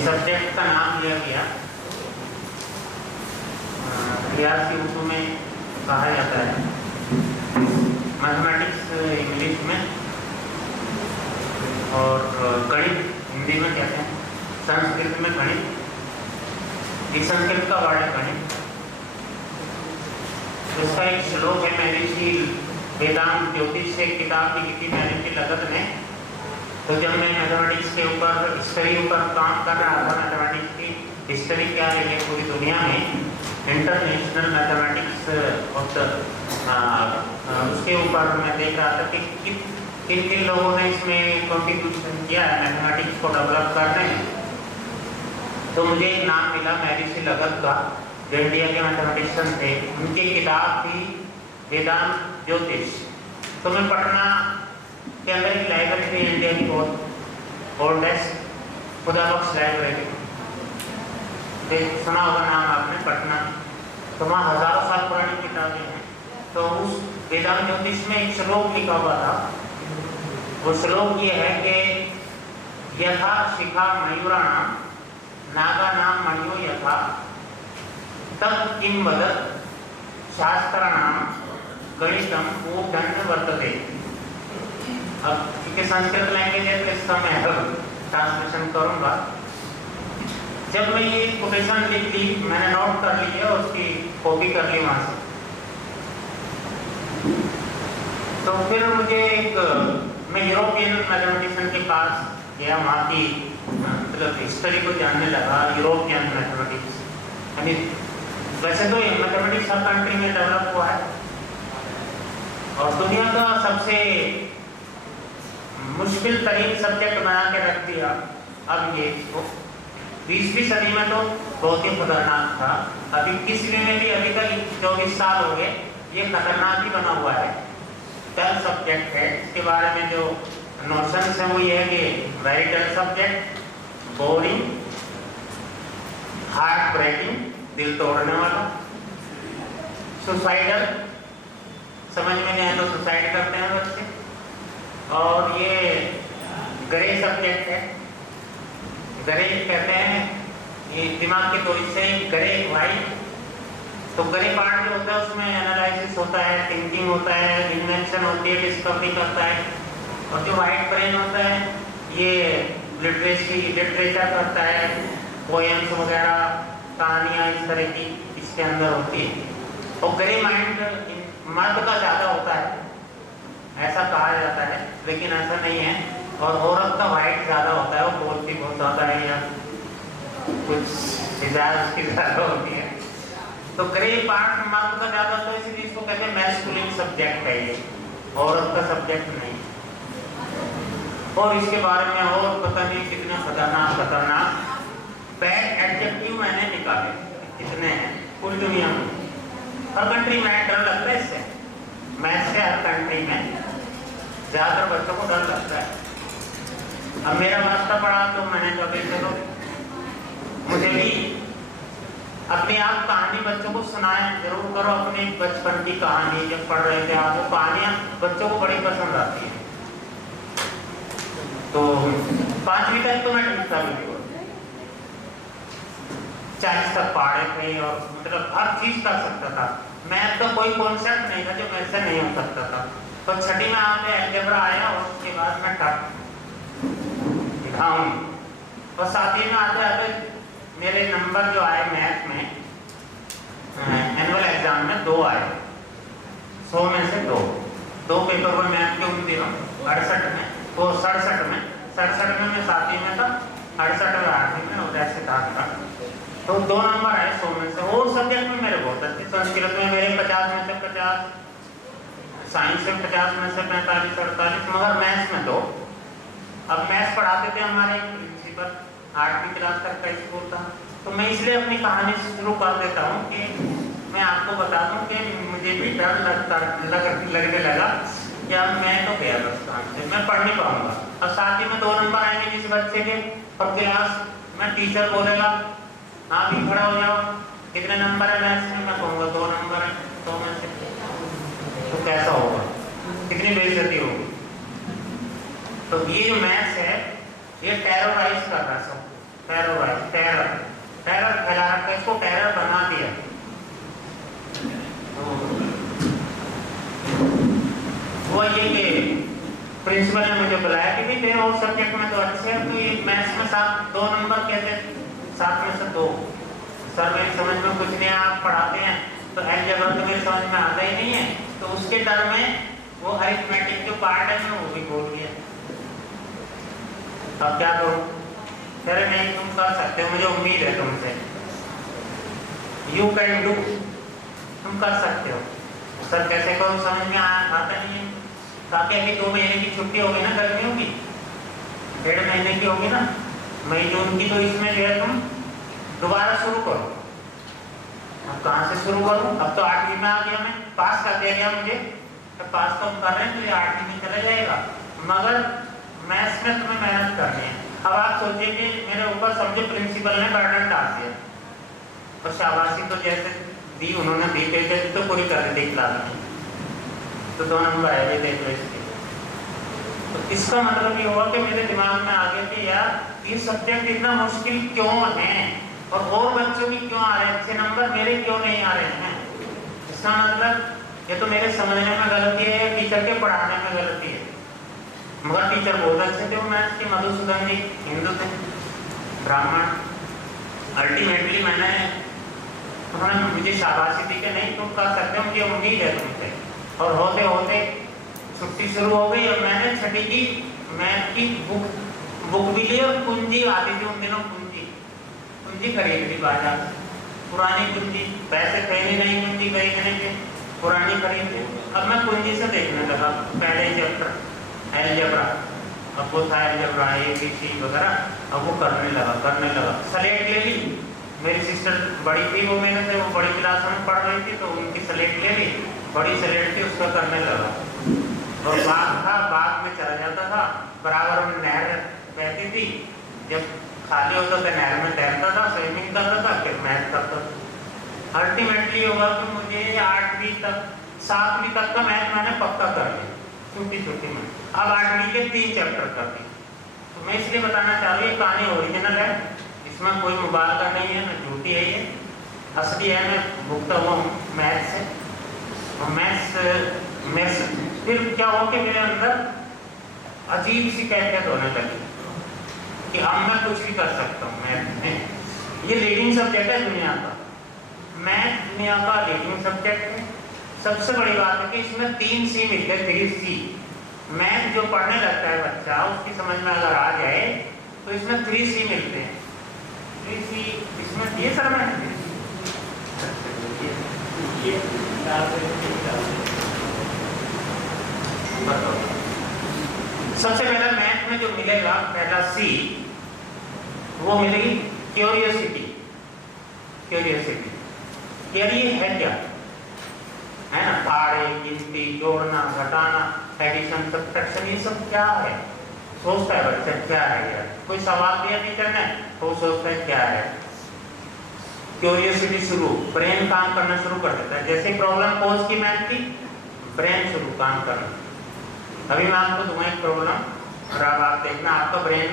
इस सब्जेक्ट का नाम लिया गया रियासी उर्दू में कहा जाता है, मैथमेटिक्स इंग्लिश में, और गणित हिंदी में कहते हैं, संस्कृत में गणित, इस संस्कृत का वर्ड है गणित। इसका एक श्लोक है, महर्षि वेदांत ज्योतिष से किताब लिखी थी महर्षि लगत ने। तो जब मैं मैथमेटिक्स के ऊपर हिस्ट्री ऊपर काम कर रहा था, मैथमेटिक्स की हिस्ट्री क्या है पूरी दुनिया में, इंटरनेशनल मैथमेटिक्स उसके ऊपर मैं देख रहा था कि किन किन लोगों ने इसमें कॉन्ट्रीब्यूशन किया है मैथमेटिक्स को डेवलप करने में। तो मुझे एक नाम मिला महर्षि लगत का, जो इंडिया के मैथमेटिशियन थे। उनकी किताब थी वेदांत ज्योतिष। तो मैं पटना के अंदर एक लाइब्रेरी थी, इंडिया की बहुत ओल्डेस्ट खुदाबख्श लाइब्रेरी, सुना होगा नाम आपने, पटना। तो वहाँ हजारों साल पुरानी किताबें हैं। तो उस वेदांत ज्योतिष में एक श्लोक लिखा हुआ था। वो श्लोक ये है कि यथा शिखा मयूराणाम नागानाम मणियो यथा तब किम वदत् शास्त्राणाम गणितम ऊर्ध्वं वर्तते। अब क्योंकि संस्कृत लैंग्वेज है तो इसका मैं ट्रांसलेशन करूंगा। जब मैं ये कोटेशन लिख ली, मैंने नोट कर ली है, उसकी कॉपी कर ली वहां से। तो फिर मुझे मैं यूरोपियन मैथमेटिशियन के पास गया, वहाँ की मतलब हिस्ट्री को जानने लगा, यूरोपियन मैथमेटिक्स। यानी वैसे तो मैथमेटिक्स हर कंट्री में डेवलप हुआ है, और दुनिया का सबसे मुश्किल तरीन सब्जेक्ट बना के रख दिया। अब ये 20वीं सदी में तो बहुत ही खतरनाक था, अभी 21वीं में भी अभी तक 24 साल हो गए, ये खतरनाक ही बना हुआ है। टल सब्जेक्ट है, इसके बारे में जो नोशंस है वो ये है कि वेरी टल सब्जेक्ट, बोरिंग, हार्ट ब्रेकिंग, दिल तोड़ने वाला, सुसाइडल, समझ में नहीं आए तो सुसाइड करते हैं बच्चे, और ये ग्रे सब्जेक्ट है। ग्रे कहते हैं ये दिमाग के दो हिस्से, ग्रे व्हाइट। तो ग्रे पार्ट जो होता है उसमें एनालिसिस होता है, थिंकिंग होता है, इन्वेंशन होती है, डिस्कवरी करता है। और जो व्हाइट ब्रेन होता है ये लिटरेचर करता है, पोएम्स वगैरह, कहानियाँ इस तरह की इसके अंदर होती है। और ग्रे माइंड मर्द का ज़्यादा होता है, ऐसा कहा जाता है, लेकिन ऐसा नहीं है। और औरत का वाइट ज़्यादा होता है, वो बोलती बहुत ज़्यादा है या कुछ मिजाज की ज़्यादा होती है। तो ग्रे पार्ट मर्द का ज़्यादा, तो इसलिए इसको कहते हैं मैस्कुलिन सब्जेक्ट है ये, औरत का सब्जेक्ट नहीं। और इसके बारे में और पता नहीं कितने खतरनाक बैड एडजेक्टिव मैंने निकाले, कितने हैं पूरी दुनिया में। हर कंट्री में डर लगता है इससे, मैथ से हर कंट्री में ज़्यादातर बच्चों को डर लगता है। अब मेरा वास्ता पड़ा तो मैंने कहा चलो मुझे भी अपने आप कहानी बच्चों को सुनाए जरूर करो, अपने बचपन की कहानी जब पढ़ रहे थे आप, वो कहानियाँ बच्चों को बड़ी पसंद आती है। तो 5वीं तक तो मैं ठीक था, बिल्कुल 40 तक पढ़े थे, और मतलब हर चीज कर सकता था। मैथ का कोई कॉन्सेप्ट नहीं था जो मैथ से नहीं हो सकता था। तो 6वीं में आके अलजेब्रा आया, और उसके बाद मैं टफ दिखाऊं। और 7वीं में आते आते मेरे नंबर जो आए मैथ में एनुअल एग्जाम में 2 आए, 100 में से 2 पेपर पर मैथ के उन दिनों 68 में, तो 67 में मैं 7वीं में था, 68 में 8वीं में, और ऐसे था। तो 2 नंबर आए 100 में से। और सब्जेक्ट में मेरे बहुत अच्छे, संस्कृत में मेरे 50 में से 50, साइंस में 50 में से 45, 48, मगर मैथ्स में 2। अब मैथ्स पढ़ाते थे हमारे प्रिंसिपल, 8वीं क्लास तक का स्कूल था। तो मैं इसलिए अपनी कहानी शुरू कर देता हूँ कि मैं आपको बता दूँ कि मुझे भी डर लगने लगा कि अब मैं तो गया बस काम से, मैं पढ़ नहीं पाऊंगा। अब 7वीं में 2 नंबर आएंगे जिस बच्चे के, और क्लास में टीचर बोलेगा हाँ भी खड़ा हो जाओ, कितने नंबर है मैथ्स में, मैं कहूँगा 2 नंबर है 100 में से। तो कैसा होगा, कितनी बेइज्जती होगी। तो ये जो मैथ्स है ये टेरराइज कर रहा है सबको, टेरर टेरर फैला रखा, इसको टेरर बना दिया। वो ये कि प्रिंसिपल ने मुझे बुलाया कि भाई तेरे और सब्जेक्ट में तो अच्छे है, तो ये मैथ्स में 2 नंबर कहते 7 में से 2। सर मेरी समझ में कुछ नहीं, आप पढ़ाते हैं तो अलजेब्रा तो मेरी समझ में आता ही नहीं है। तो उसके डर में वो अरिथमेटिक जो पार्ट है मैं वो भी बोल दिया। अब क्या करूं? कह रहे नहीं तुम कर सकते हो, मुझे उम्मीद है तुमसे, यू कैन डू, तुम कर सकते हो। सर कैसे करो, समझ में आता नहीं है। ताकि अभी 2 महीने की छुट्टी होगी ना गर्मियों की, 1.5 महीने की होगी ना, मई जून की, तो इसमें जो है तुम दोबारा शुरू करो। अब कहाँ से शुरू करूँ? अब तो 8वीं में आ गया, मैं पास कर दिया गया मुझे, तो पास तो हम कर रहे हैं तो ये 8वीं में चला जाएगा, मगर मैथ्स में तुम्हें मेहनत करनी है। अब आप सोचिए कि मेरे ऊपर समझो प्रिंसिपल ने बर्डन डाल दिया और शाबाशी तो जैसे दी उन्होंने, दी पेज तो पूरी कर दी क्लास में, तो 2 नंबर आए, देख लो इसके। तो इसका मतलब ये हुआ कि मेरे दिमाग में आ गया कि यार ये सब्जेक्ट इतना मुश्किल क्यों है और बच्चों की क्यों आ रहे हैं अच्छे नंबर, मेरे क्यों नहीं आ रहे हैं। इसका मतलब ये तो मेरे समझने में गलती है या टीचर के पढ़ाने में गलती है। मगर टीचर बहुत अच्छे थे, वो मैथ्स के मधुसूदन जी, हिंदू थे, ब्राह्मण। अल्टीमेटली मैंने, उन्होंने मुझे शाबाशी दी कि नहीं तुम कर सकते हो, मुझे उम्मीद है तुमसे। और होते होते छुट्टी शुरू हो गई और मैंने 6ठी की मैथ की बुक भी ली और कुंजी आती थी उन दिनों, कुंजी खरीद ली बाजार से, पुरानी कुंजी, पैसे थे नहीं कुंजी खरीदने के, पुरानी खरीद ली। अब मैं कुंजी से देखने लगा पहले चैप्टर अलजेब्रा, अब वो था अलजेब्रा ABC वगैरह, अब वो करने लगा। स्लेट ले ली, मेरी सिस्टर बड़ी थी वो मेरे से, वो बड़ी क्लास में पढ़ रही थी, तो उनकी स्लेट ले ली, बड़ी स्लेट थी, उसका करने लगा। और बाग था, बाग में चला जाता था, बराबर में नहर बहती थी, जब खाली होता था नहर में तैरता था, स्विमिंग करता था, फिर मैथ करता था। अल्टीमेटली होगा कि मुझे 8वीं तक 7वीं तक का मैथ मैंने पक्का कर लिया छुट्टी में। अब 8वीं के 3 चैप्टर कर दिए। तो मैं इसलिए बताना चाह रही हूँ, कहानी ओरिजिनल है, इसमें कोई मुबालगा नहीं है, ना झूठी है, ये असली है। मैं भुगता हुआ मैथ से, और मैथ्स फिर क्या हुआ कि मेरे अंदर अजीब सी कैफियत होने लगी कि अब मैं कुछ भी कर सकता हूँ मैथ में। ये लीडिंग सब्जेक्ट है दुनिया का, मैथ दुनिया का लीडिंग सब्जेक्ट है। सबसे बड़ी बात है कि इसमें 3 C मिलते हैं, 3C। मैथ जो पढ़ने लगता है बच्चा, उसकी समझ में अगर आ जाए तो इसमें 3C मिलते हैं। 3C इसमें दिए सर, मैं सबसे पहला मैथ में जो मिलेगा, पहला C, वो मिलेगी क्यूरियोसिटी। यार ये है क्या, है ना, फाड़े, गिनती, जोड़ना, घटाना, एडिशन, सब्ट्रैक्शन, ये सब क्या है? सोचता है बच्चा क्या है यार, कोई सवाल दिया टीचर ने तो सोचता है क्या है। क्यूरियोसिटी शुरू, ब्रेन काम करना शुरू कर देता है। जैसे प्रॉब्लम पोज की मैथ की, ब्रेन शुरू काम करना। अभी मैं आपको दूंगा एक प्रॉब्लम और अब आप देखना आपका ब्रेन।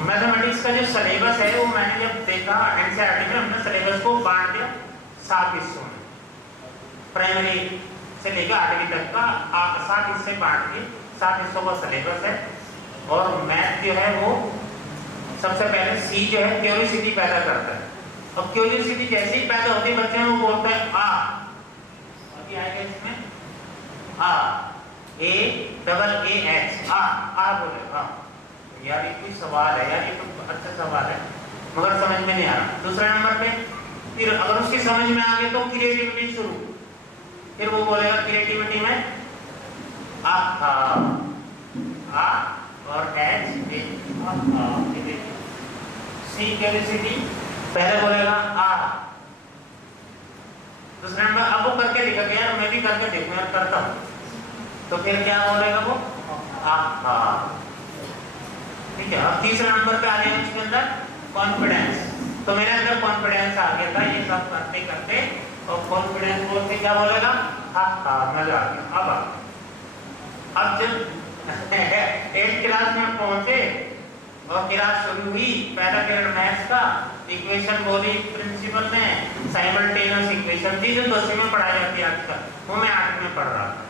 मैथमेटिक्स का जो सिलेबस है वो मैंने जब देखा एनसीईआरटी में, हमने सिलेबस को बांट दिया 7 हिस्सों में, प्राइमरी से लेकर 8वीं तक का 7 हिस्से बांट दिए। 7 हिस्सों का सिलेबस है। और मैथ जो है वो सबसे पहले C जो है क्यूरियोसिटी पैदा करता है। और क्यूरियोसिटी जैसे ही पैदा होती है बच्चे में, वो बोलता है आ, अभी आएगा इसमें AAAX, आ बोले यार ये कोई सवाल है यार, ये तो अच्छा सवाल है, मगर समझ में नहीं आ रहा। दूसरे नंबर पे फिर अगर उसकी समझ में आ गई तो क्रिएटिविटी शुरू, फिर वो बोलेगा क्रिएटिविटी में आ और H C क्यूरियोसिटी पहले बोलेगा आ, दूसरे नंबर अब वो करके दिखाएगा यार, मैं भी करके देखूं यार, करता हूं, तो फिर क्या बोलेगा वो आ। ठीक है। अब तीसरे नंबर पे आ गया उसके अंदर कॉन्फिडेंस। तो मेरे अंदर कॉन्फिडेंस आ गया था ये सब करते करते, और कॉन्फिडेंस बोल के क्या बोलेगा मजा आ गया। अब जब 8th क्लास में पहुंचे और क्लास शुरू हुई, पहला पीरियड मैथ्स का, इक्वेशन बोली प्रिंसिपल ने, साइमल्टेनियस इक्वेशन थी जो 10वीं में पढ़ाई जाती है आजकल, वो मैं 8वीं में पढ़ रहा था।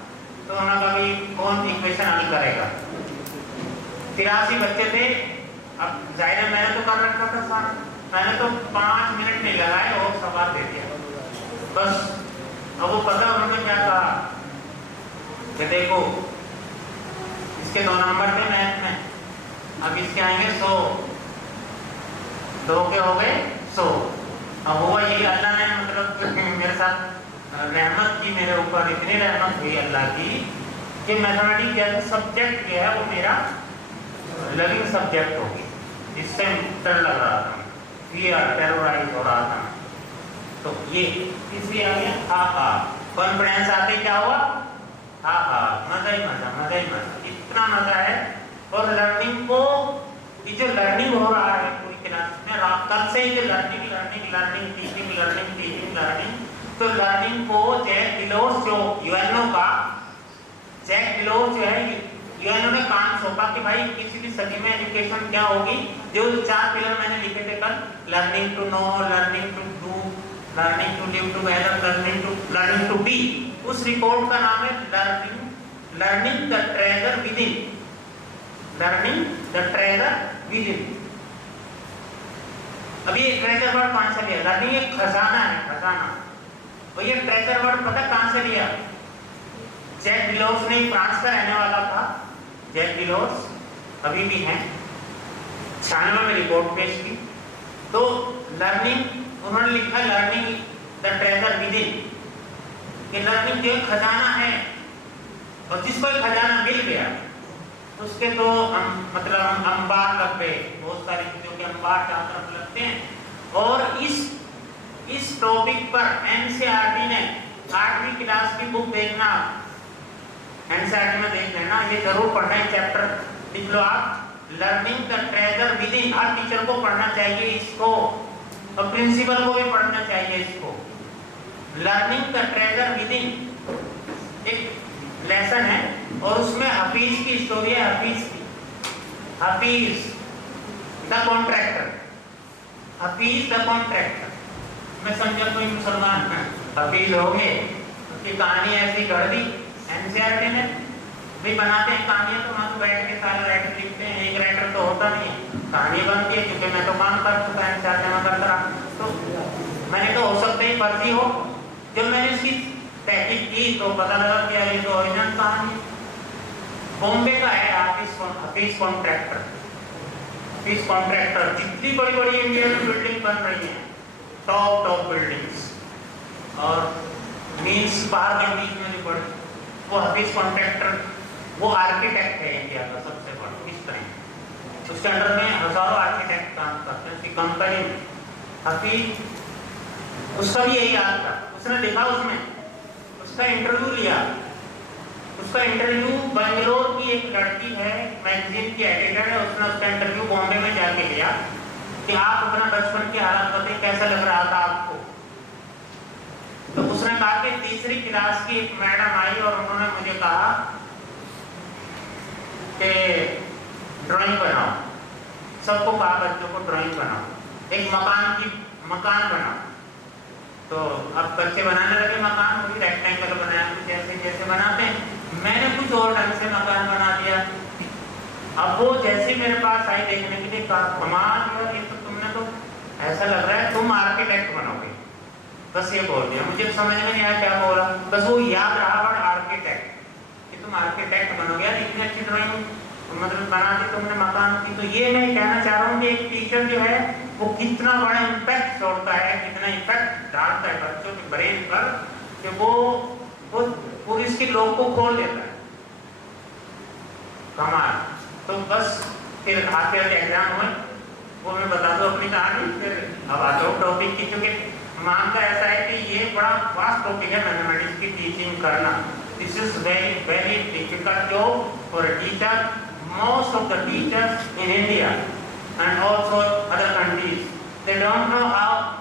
तो उन्होंने कहा भाई कौन इक्वेशन हल करेगा। 83 बच्चे थे। अब जाहिर है मैंने तो कर रखा था सारा, मैंने तो 5 मिनट नहीं लगाए और सवाल दे दिया बस। अब वो पता उन्होंने क्या कहा कि देखो इसके 2 नंबर थे मैथ में, अब इसके आएंगे 100, 2 के हो गए 100। अब हुआ ये अल्लाह ने मतलब मेरे साथ रहमत की, मेरे ऊपर इतनी रहमत हुई अल्लाह की कि मैथमेटिक्स जैसा सब्जेक्ट जो है वो मेरा लविंग सब्जेक्ट हो गया। इससे डर लग रहा था, फियर टेरराइज हो रहा था। तो ये तीसरी आ गया हा कॉन्फिडेंस आते क्या हुआ, हा मजा ही मजा, मजा ही मजा, इतना मजा है। और लर्निंग को, ये जो लर्निंग हो रहा है पूरी क्लास में, कल से ही जो लर्निंग टीचिंग लर्निंग, तो लर्निंग को जैक डिलोस जो यूएनओ का, जैक डिलोस जो है यूएनओ ने काम सौंपा कि भाई किसी भी सदी में एजुकेशन क्या होगी, जो 4 पिलर मैंने लिखे थे कल, learning to know, learning to do, learning to live together, learning to be. उस रिपोर्ट का नाम है learning the treasure within, learning the treasure within. अभी ये ट्रेजर वर्ड कहां से लिया, लर्निंग एक खजाना है, खजाना। और ये ट्रेजर वर्ड पता कहां से लिया, जैक डिलोस ने, फ्रांस का रहने वाला था जैक डिलोस, अभी भी हैं, 96 में रिपोर्ट पेश की। तो लर्निंग उन्होंने लिखा लर्निंग द ट्रेजर विदिन, कि लर्निंग जो खजाना है, और जिसको एक खजाना मिल गया उसके तो मतलब अंबार लग गए, बहुत सारी चीजों के अंबार चारों तरफ लगते हैं। और इस टॉपिक पर एनसीईआरटी ने 8वीं क्लास की बुक देखना, एनसीईआरटी में देख लेना, ये जरूर पढ़ना है चैप्टर, लिख लो आप, learning the treasure within. Her teacher को पढ़ना चाहिए इसको, और प्रिंसिपल को भी पढ़ना चाहिए इसको। लर्निंग द ट्रेजर विदिन एक लेसन है, और उसमें हफीज की स्टोरी है, Hafeez the contractor, Hafeez the contractor. मैं समझा कोई मुसलमान हफीज हो गए, उसकी कहानी ऐसी गढ़ दी एनसीईआरटी ने। भी बनाते हैं कहानियां तो वहां बैठ के सारे राइटर लिखते हैं, एक राइटर तो होता नहीं है, कहानी बनती है, क्योंकि मैं तो काम कर चुका है एनसीईआरटी में करता रहा, तो मैंने तो हो सकता है फर्जी हो। जब मैंने इसकी तहकीक की तो पता लगा कि यार ये तो ओरिजिनल कहानी बॉम्बे का है, हफीज कॉन्ट्रैक्टर। हफीज कॉन्ट्रैक्टर, जितनी बड़ी बड़ी इंडिया में बिल्डिंग बन रही है, टॉप बिल्डिंग्स, और मीन्स बाहर कंट्रीज में जो बड़ी, वो हफीज कॉन्ट्रैक्टर, वो आर्किटेक्ट है इंडिया का सबसे बड़ा इस टाइम। उसके अंडर में हजारों आर्किटेक्ट काम करते हैं उसकी कंपनी में। हफीज, उसका भी यही हाल था, उसने देखा, उसमें उसका इंटरव्यू लिया। उसका इंटरव्यू बेंगलोर की एक लड़की है, मैगजीन की एडिटर है, उसने उसका इंटरव्यू बॉम्बे में जाके लिया कि आप अपना बचपन की हालत बताइए, कैसा लग रहा था आपको। तो उसने कहा कि 3री क्लास की एक मैडम आई और उन्होंने मुझे कहा कि ड्राइंग बनाओ, सबको कहा बच्चों को ड्राइंग बनाओ, एक मकान बनाओ। तो अब बच्चे बनाने लगे मकान, वही रेक्टेंगल बनाया, कुछ ऐसे जैसे बनाते हैं, मैंने कुछ और ढंग से मकान बना दिया। अब वो जैसे मेरे पास आई देखने के लिए, कहा कमाल यार, ये तो तुमने तो ऐसा लग रहा है तुम आर्किटेक्ट बनोगे, बस ये बोल दिया। मुझे समझ में नहीं आया क्या बोला, बस वो याद रहा वर्ड आर्किटेक्ट, कि तुम आर्किटेक्ट बनोगे यार, इतनी अच्छी ड्राइंग मतलब बना दी तुमने मकान की। तो ये मैं कहना चाह रहा हूँ कि एक टीचर जो है वो कितना बड़ा इम्पैक्ट छोड़ता है, कितना इम्पैक्ट डालता है बच्चों के ब्रेन पर, कि वो पूरी इसके लोग को खोल देता है, कमाल। तो बस फिर आखिर एग्जाम हुए, वो मैं बता दूं अपनी कहानी, फिर अब आता हूँ टॉपिक की, क्योंकि मामला ऐसा है कि ये बड़ा वास्ट टॉपिक है मैथमेटिक्स की टीचिंग करना। This is very very difficult job for a teacher. Most of the teachers in India and also other countries, they don't know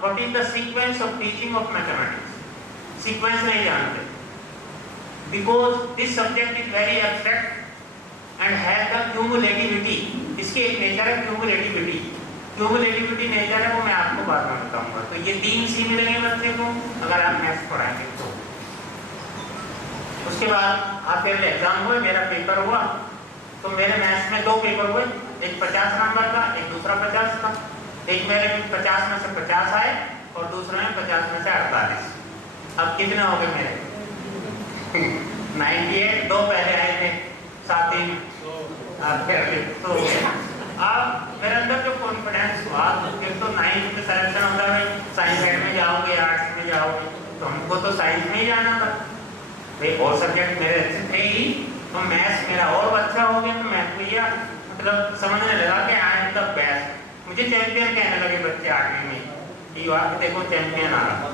what is the sequence of teaching of mathematics. Sequence नहीं जानते, because this subject is very abstract and has the cumulativity. इसकी एक nature है क्यूमुलेटिविटी। क्यूमुलेटिविटी nature है वो मैं आपको बाद में बताऊंगा। तो ये 3 सी मिलेंगे बच्चे को अगर आप मैथ्स पढ़ाएंगे तो। उसके बाद आप फिर एग्जाम हुए, मेरा पेपर हुआ, तो मेरे मैथ्स में 2 पेपर हुए, एक 50 नंबर का, एक दूसरा 50 का। एक मेरे 50 में से 50 आए और दूसरे में 50 में से 48। अब कितने हो गए मेरे? 98। 2 पहले आए थे, 7 दिन तो अब मेरे अंदर जो कॉन्फिडेंस हुआ, फिर तो 9th में सिलेक्शन होता है, साइंस साइड में जाओगे, आर्ट्स में जाओगे, तो हमको तो साइंस में ही जाना था भाई। और सब्जेक्ट मेरे अच्छे थे ही, तो मैथ्स मेरा और अच्छा हो गया। तो मैं भैया मतलब समझने लगा कि आई एम द बेस्ट। मुझे चैंपियन कहने लगे बच्चे 8वीं में कि वाह देखो चैंपियन आ रहा।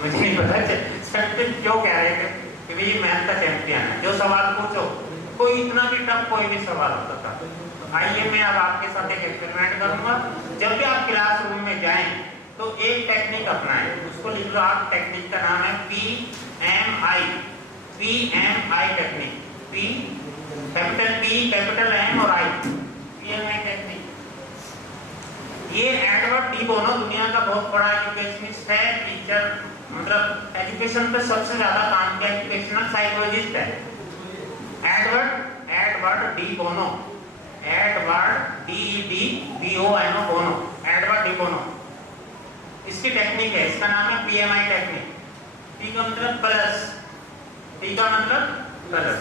मुझे नहीं पता चैंपियन क्यों कह रहे थे कि भाई ये मैथ का चैंपियन है। जो सवाल पूछो, कोई इतना भी टफ कोई भी सवाल होता था। तो आइए मैं अब आपके साथ एक एक्सपेरिमेंट करूंगा। जब भी आप क्लासरूम में जाएं तो एक टेक्निक अपनाएं, उसको लिख लो आप। टेक्निक का नाम है PMI technique. P capital M और I, PMI टेक्निक। ये एडवर्ड डी बोनो दुनिया का बहुत बड़ा एजुकेशनिस्ट है, टीचर, मतलब एजुकेशन पे सबसे ज्यादा काम किया, एजुकेशनल साइकोलॉजिस्ट है। एडवर्ड डी बोनो, बोनो, एडवर्ड डी बोनो। इसकी टेक्निक है, इसका नाम है PMI टेक्निक। P का मतलब प्लस, P का मतलब प्लस,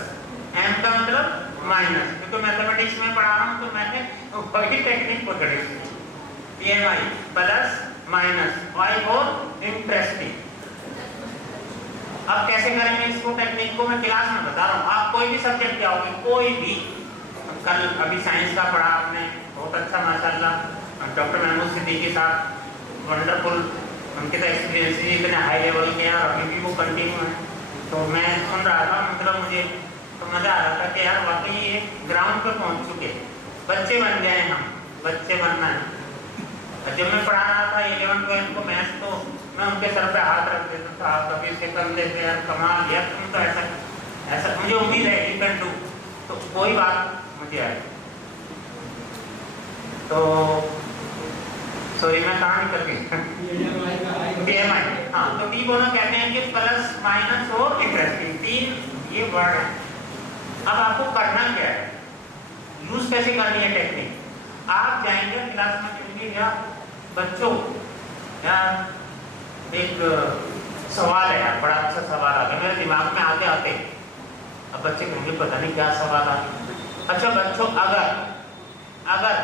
M का मतलब माइनस। क्योंकि मैथमेटिक्स में पढ़ा रहा हूँ तो मैंने वही टेक्निक पकड़ी। PMI plus minus, Y for interesting. अब कैसे करेंगे इसको, टेक्निक को मैं क्लास में बता रहा हूँ। आप कोई भी सब्जेक्ट जाओगे, कोई भी, कल अभी साइंस का पढ़ा आपने, बहुत अच्छा माशाल्लाह। डॉक्टर महमूद सिद्दीकी साहब वंडरफुल, उनके तो एक्सपीरियंस इतने हाई लेवल के हैं और अभी भी वो कंटिन्यू है। तो मैं सुन रहा था, मतलब मुझे तो मजा आ रहा था कि यार वाकई ये ग्राउंड पर पहुंच चुके, बच्चे बन गए हम, बच्चे बनना है। जब मैं पढ़ा रहा था 11th-12th को मैथ्स, तो मैं उनके सर पे हाथ रख देता था, कभी से कर लेते यार कमाल यार, तुम तो ऐसा मुझे उम्मीद है यू कैन डू। तो कोई बात मुझे आई, तो सॉरी मैं कहाँ निकल गई? PMI। हाँ, तो डी बोनो कहते हैं कि प्लस माइनस और इंटरेस्टिंग, 3 ये वर्ड है। अब आपको करना क्या है, यूज कैसे करनी है टेक्निक। आप जाएंगे क्लास में, या बच्चों यार एक सवाल है यार, बड़ा अच्छा सवाल आ गया मेरे दिमाग में आते आते। अब बच्चे कहेंगे पता नहीं क्या सवाल आ गया। अच्छा बच्चों, अगर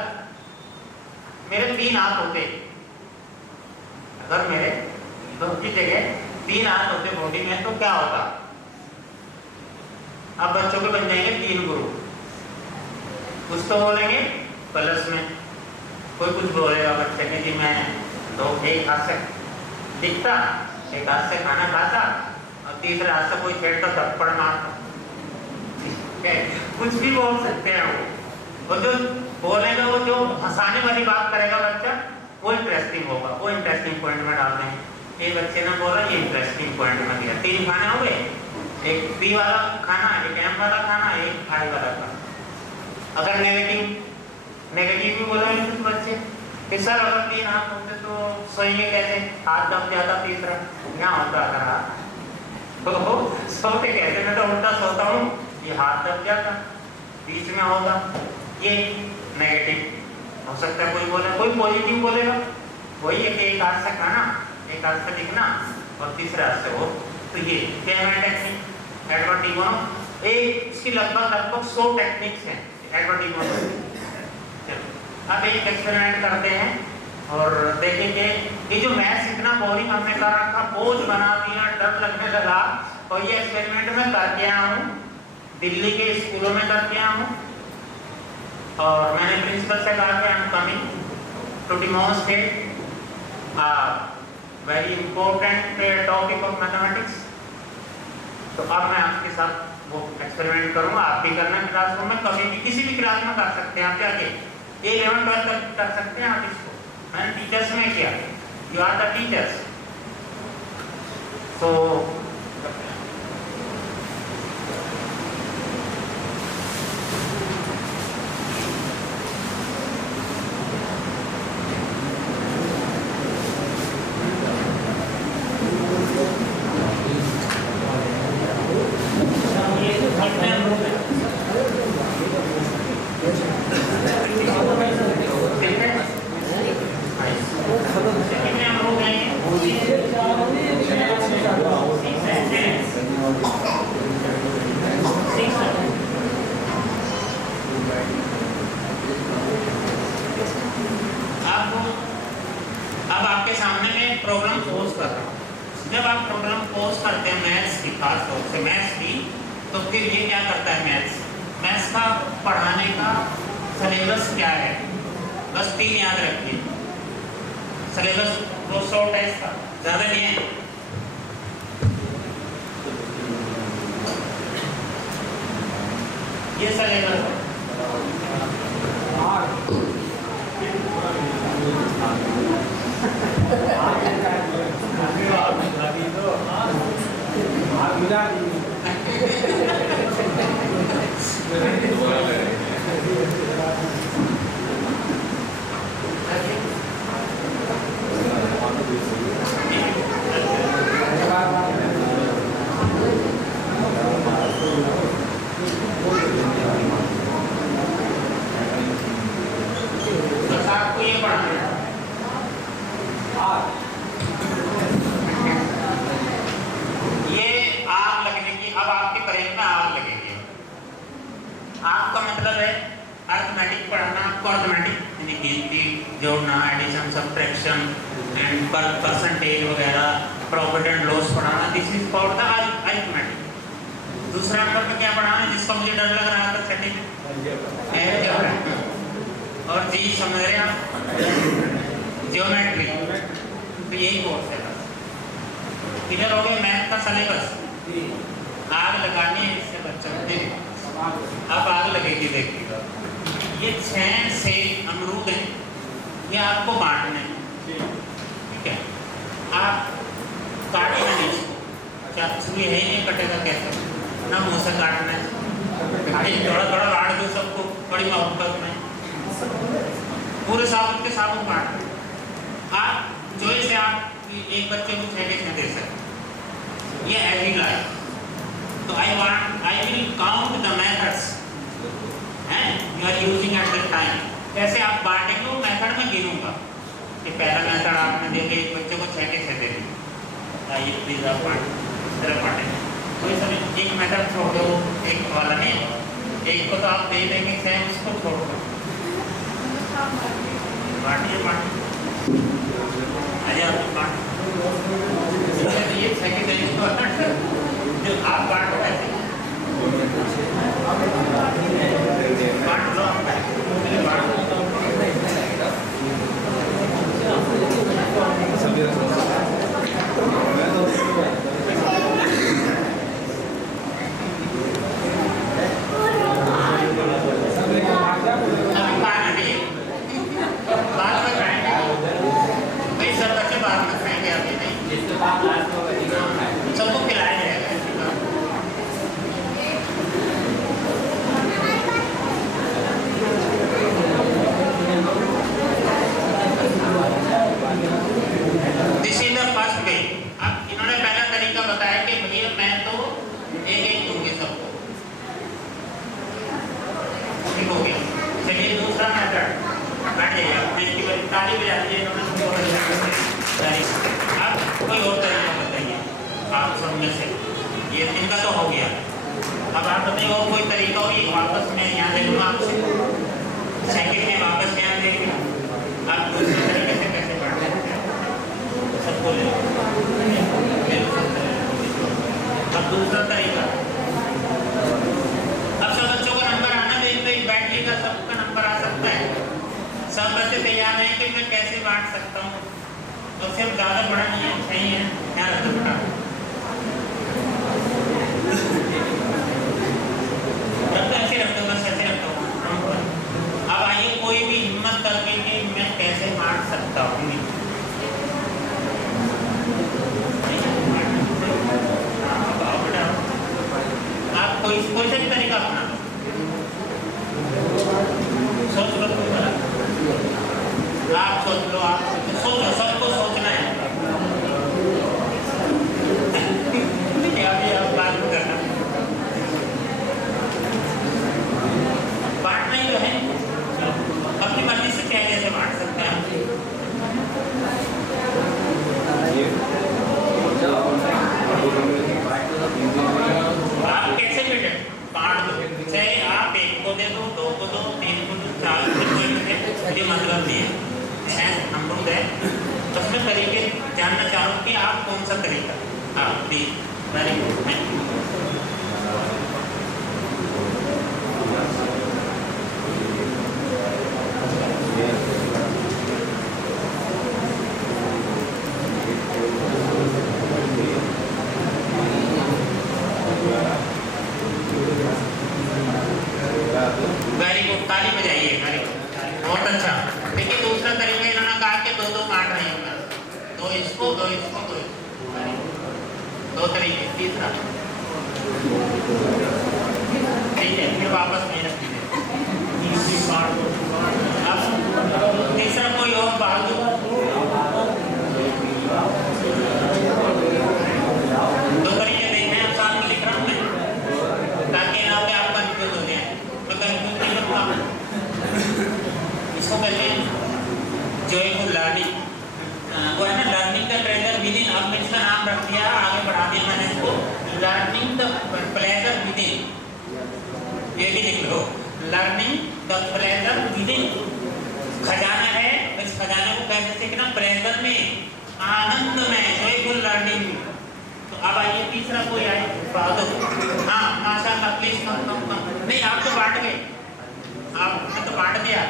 मेरे 3 हाथ होते, अगर मेरे दो की जगह 3 हाथ होते बॉडी में, तो क्या होता। अब बच्चों के बन जाएंगे 3 ग्रुप। कुछ तो बोलेंगे प्लस में, कोई कुछ बोलेगा बच्चे के जी मैं तो एक हाथ से दिखता, एक हाथ से खाना खाता और तीसरे हाथ से कोई छेड़ता थप्पड़ मारता। कुछ भी बोल सकते हैं वो जो बोलेगा, वो जो हंसाने वाली बात करेगा बच्चा, वो इंटरेस्टिंग होगा, वो इंटरेस्टिंग पॉइंट में डाल देंगे। ये बच्चे ने बोला ये इंटरेस्टिंग पॉइंट में दिया। 3 खाने हो गए, एक P वाला खाना, एक M वाला खाना, एक I वाला खाना। अगर नेगेटिव भी बोला है कुछ बच्चे कि सर अगर 3 हाथ होते तो सोएंगे कैसे, हाथ दब जाता तीसरा, क्या होता था तो सोते कैसे, मैं तो उल्टा सोता हूँ, ये हाथ दब जाता, बीच में होगा। ये नेगेटिव हो सकता है कोई बोले, कोई पॉजिटिव बोलेगा, वही है कि एक हाथ से खाना, एक हाथ से दिखना और तीसरे हाथ से वो। तो ये PMI technique, Edward de Bono. इसकी लगभग 100 टेक्निक्स हैं एडवर्ड डी बोनो। अब एक एक्सपेरिमेंट करते हैं और देखेंगे कि जो मैथ्स इतना बोरिंग हमने कर रखा, बोझ बना दिया, डर लगने लगा। और ये एक्सपेरिमेंट मैं करके आया हूँ, दिल्ली के स्कूलों में करके आया हूँ। और मैंने प्रिंसिपल से कहा कि I am coming to demonstrate very important topic of mathematics. तो अब मैं आपके साथ वो एक्सपेरिमेंट करूँगा, आप भी करना क्लासरूम में, कभी भी किसी भी क्लास में कर सकते हैं आप जाके। ये 11th-12th तक कर सकते हैं आप इसको। मैंने टीचर्स में किया, यू आर द टीचर्स। तो फिर ये क्या करता है मैथ्स, मैथ्स का पढ़ाने का सिलेबस क्या है, बस 3 याद रखिए। सिलेबस बहुत शॉर्ट है, इसका ज़्यादा नहीं है। ये सिलेबस है। बस आपको ये पढ़ना है। ये आग लगने की, अब आपके ब्रेन में आग लगेगी। आग का मतलब है अर्थमेटिक पढ़ना, आपको अर्थमेटिक यानी गिनती, जोड़ना, एडिशन, सब्ट्रैक्शन एंड परसेंटेज वगैरह, प्रॉफिट एंड लॉस पढ़ाना। This is called the arithmetic. दूसरा नंबर पे क्या पढ़ाना, जिसका मुझे डर लग रहा था छठे में, अलजेब्रा। और जी समझ रहे हैं आप, ज्योमेट्री। तो यही कोर्स है। क्लियर हो गया मैथ का सिलेबस। आग लगानी है इससे बच्चों को। अब आग लगेगी, देखिएगा। ये 6 सेब अमरूद हैं, ये आपको बांटने हैं, ठीक है। आप काटना नहीं इसको, क्या छुरी है ही नहीं, कटेगा कैसे, ना मुँह से काटना है, थोड़ा थोड़ा काट दो सबको बड़ी मोहब्बत में, पूरे साबुत के साबुत बांटना। आप चॉइस है, आप एक बच्चे को 6 डिश में दे सकते, ये एवरी लाइफ। तो I will count the methods हैं you are using at the time. कैसे आप बांटेंगे वो मेथड में गिनूंगा कि पहला मेथड आपने दे दिया, एक बच्चे को 6 के 6 दे दी, आइए प्लीज आप बांटेंगे। कोई समय एक मेथड छोड़ दो, एक वाला नहीं, एक को तो आप दे देंगे 6, उसको छोड़ दो, बांटिए आइए आप बांट। ये 6 के 6 जो आप बांटो ऐसे बांट लो, सबको खिलाया जाएगा। This is the first way. अब इन्होंने पहला तरीका बताया कि भैया मैं तो एक दूंगी सबको, ठीक हो गया। चलिए दूसरा मेथड, बैठ जाइए आप, ताली बजा दीजिए। अब कोई और तरीका बताइए आप सब में से, ये इनका तो हो गया। अब आप बताइए और कोई तरीका हो, ये वापस मैं यहाँ ले लूँगा आपसे, सेकंड में वापस यहाँ देंगे। आप दूसरे तरीके से कैसे पढ़ते हैं सबको ले, अब दूसरा तरीका। अब सब बच्चों का नंबर आना देखते ही बैठिएगा, सबका नंबर आ सकता है। सब बच्चे तैयार हैं कि मैं कैसे बांट सकता हूँ, तो सिर्फ ज़्यादा बड़ा नहीं है, सही है, ध्यान रखो बेटा। ऐसे रख दो, बस ऐसे रख दो। अब आइए कोई भी हिम्मत करके कि मैं कैसे बांट सकता हूँ, आप कोई सा भी तरीका अपना लो, सोच लो, आप सोच लो, आप सोचो, सबको सोचना है। क्या भी आप बात करना, बांटना ही तो है, अपनी मर्जी से क्या कैसे बांट सकते हैं आप कैसे भी बांट दो, चाहे आप 1 को दे दो, 2 को दो, 3 को दो, 4 को दो, ये मतलब नहीं है। अमरूद है, उसमें तरीके जानना चाहूँ कि आप कौन सा तरीका, आप भी वेरी गुड। इसको, दो इसको, दो इसको। दो तरीके। तीसरा ठीक है, फिर वापस मेहनत कीजिए। अब तीसरा कोई और बात दो तरीके देखने हैं, सामने लिख रहा हूँ मैं ताकि यहाँ पे आप कंफ्यूज हो जाए। तो कंफ्यूज नहीं होगा। इसको कहते हैं जॉयफुल लर्निंग। वो है ना लर्निंग का ट्रेजर विद इन। अब इसका नाम रख दिया, आगे बढ़ा दिया मैंने इसको learning the pleasure within. ये भी लिख लो, learning the pleasure within. खजाना है, इस खजाने को कैसे सीखना? प्लेजर में, आनंद में, जॉयफुल लर्निंग। तो अब आइए तीसरा कोई आए बहादुर। हाँ माशाल्लाह, प्लीज कम। नहीं आप तो बांट गए, आपने तो बांट दिया।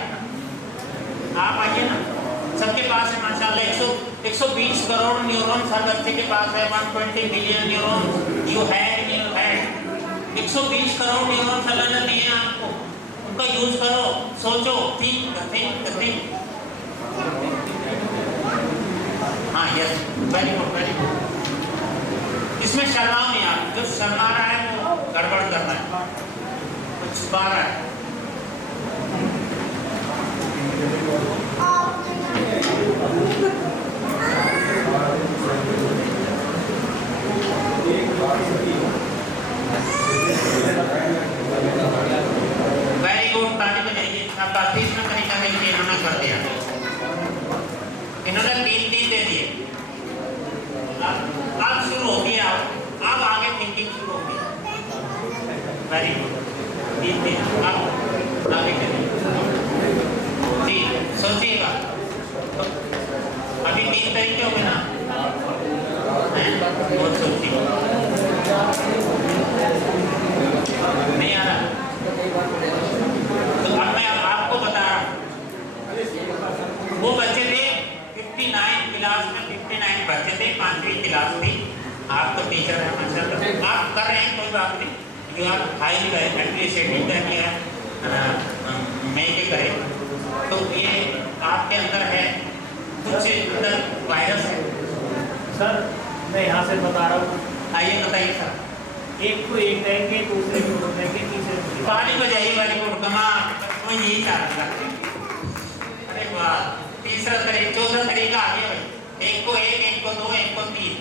आप आइए ना, सबके पास है माशाल्लाह 120 करोड़ न्यूरॉन्स हर बच्चे के पास है। 120 billion neurons you have in your head. 120 crore neurons Allah ने दिए आपको, उनका यूज करो, सोचो, थिंक। हाँ यस, वेरी गुड। इसमें शर्माओ नहीं आप, जो शर्मा रहा है वो गड़बड़ कर रहा है, कुछ छुपा रहा है। वेरी गुड, ताली बजाइए। अब तीसरा तरीका देखिए, इन्होंने कर दिया, इन्होंने 3 दे दिए। अब शुरू हो गया, अब आगे थिंकिंग शुरू हो गई। वेरी गुड, 3 अब आगे चलिए। जी सोचिएगा, अभी 3 तरीके हो गए ना, बहुत सोचिए। नहीं आ रहा तो अब मैं आपको बता रहा हूँ। वो बच्चे थे 59 क्लास में, 59 बच्चे थे, 5वीं क्लास थी। आप तो टीचर हैं माशाल्लाह, आप कर रहे हैं, कोई बात नहीं। You are highly appreciated that you make it करें। तो ये आपके अंदर है, कुछ अंदर वायरस है। सर मैं यहाँ से बता रहा हूँ, आइए बताइए सर। एक को एक देंगे, दूसरे को दो देंगे, तीसरे को पानी बजाइए। वेरी गुड, कमाल, मैं यही चाह रहा था। अरे वाह, तीसरा तरीका, चौथा तरीका आ गया भाई। एक को 1, एक को 2, एक को 3।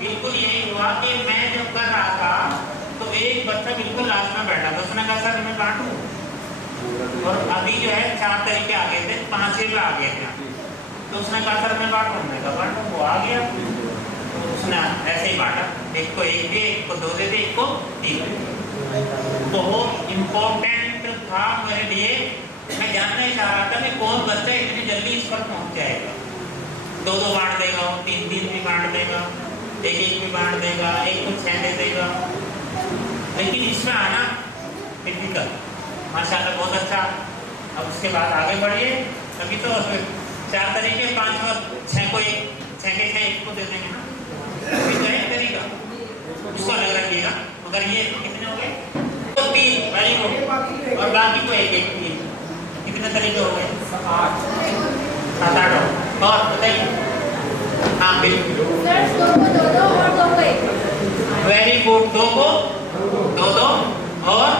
बिल्कुल यही हुआ कि मैं जब कर रहा था तो एक बच्चा बिल्कुल लास्ट में बैठा था, उसने कहा सर मैं बांटूं। और अभी जो है 4 तरीके आ गए थे, 5वें पे आ गए थे। तो उसने कहा सर मैं बांटूं, मैं कहा बांटूं, वो आ गया। तो उसने ऐसे ही बांटा, एक को 1 दे, एक को 2 दे दे, एक को 3। बहुत इम्पोर्टेंट था मेरे लिए। मैं जानना ही चाह रहा था कि कौन बच्चा इतनी जल्दी इस पर पहुंच जाएगा। 2-2 बांट देगा, 3-3 भी बांट देगा, 1-1 भी बांट देगा, 1 को 6 दे देगा। लेकिन इसमें आना डिफिकल्ट। माशाल्लाह बहुत अच्छा। अब उसके बाद आगे बढ़िए। अभी तो 4 तरीके, 5वां 6 को 1, 6 के 6 1 को दे देंगे ना। अभी तो एक तरीका, उसको अलग रखिएगा। मगर ये कितने हो गए? तो 3। Very good. और बाकी को 1-1 3। कितने तरीके हो गए? 7-8 और बताइए। हाँ बिल्कुल, वेरी गुड। 2 को 2-2 और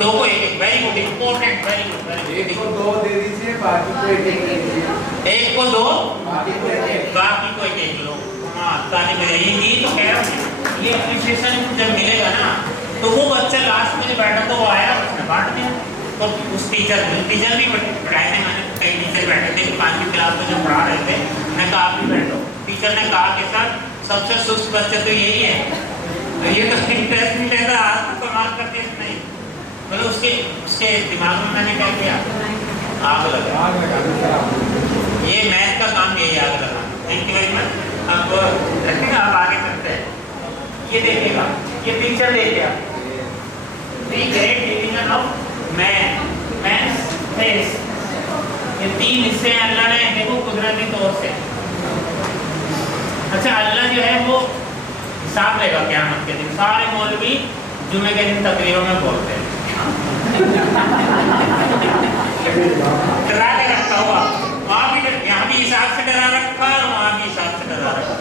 2 को 1-1। Very good, important, very good. 1 को 2 दे दीजिए, बाकी को 1-1 दे दीजिए। 1 को 2, बाकी को 1-1, बाकी को 1-1 लो। हाँ ताली बजाइए। यही तो कह रहा हूँ, ये एप्रिसिएशन जब मिलेगा ना तो वो बच्चा लास्ट में जो बैठा तो वो आया, उसने बांट दिया। तो उस टीचर भी पढ़ाए थे, मैंने कई टीचर बैठे थे 5वीं क्लास में जब पढ़ा रहे थे। मैंने कहा आप भी बैठो। टीचर ने कहा कि सर सबसे सुस्त बच्चा तो यही है, ये तो इंटरेस्ट नहीं लेता, आज तो कमाल करते नहीं। मतलब उसके दिमाग में मैंने क्या किया, आग लगा। ये मैथ का काम, यही आग लगा। Thank you very much. अब रखिएगा, आप आगे करते हैं। ये देखिएगा, ये पिक्चर देखिए, 3 great division of man's face. ये 3 हिस्से अल्लाह ने देखो कुदरती तौर से। अच्छा, अल्लाह जो है वो हिसाब लेगा क़यामत के दिन। सारे मौलवी जुमे के दिन तकरीरों में बोलते हैं ट्राई रखा हुआ, वहाँ भी यहाँ भी हिसाब से डरा रखा और वहाँ भी हिसाब से डरा रखा।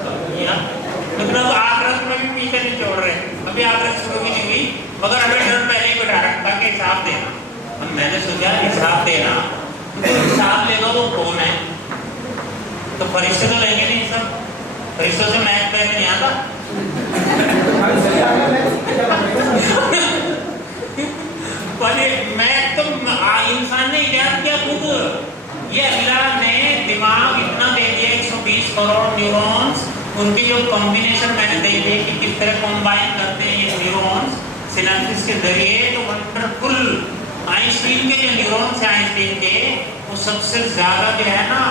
मतलब आखिरत में भी पीछे नहीं छोड़ रहे। अभी आखिरत शुरू भी नहीं हुई मगर हमें डर पहले ही बैठा रखा कि हिसाब देना। अब मैंने सोचा हिसाब देना, तो हिसाब लेगा वो कौन है? तो फरिश्ते तो लेंगे नहीं सब, फरिश्तों से मैथ पैसे नहीं आता। मैं तो इंसान ने इजाद किया खुद। ये अल्लाह ने दिमाग इतना दे दिया, 120 करोड़ न्यूरॉन्स, उनकी जो कॉम्बिनेशन मैंने देखी है कि किस तरह कॉम्बाइन करते हैं ये न्यूरॉन्स सिनेप्सिस के जरिए, तो वंडरफुल। आइंस्टीन के जो न्यूरॉन्स हैं आइंस्टीन के, वो सबसे ज्यादा जो है ना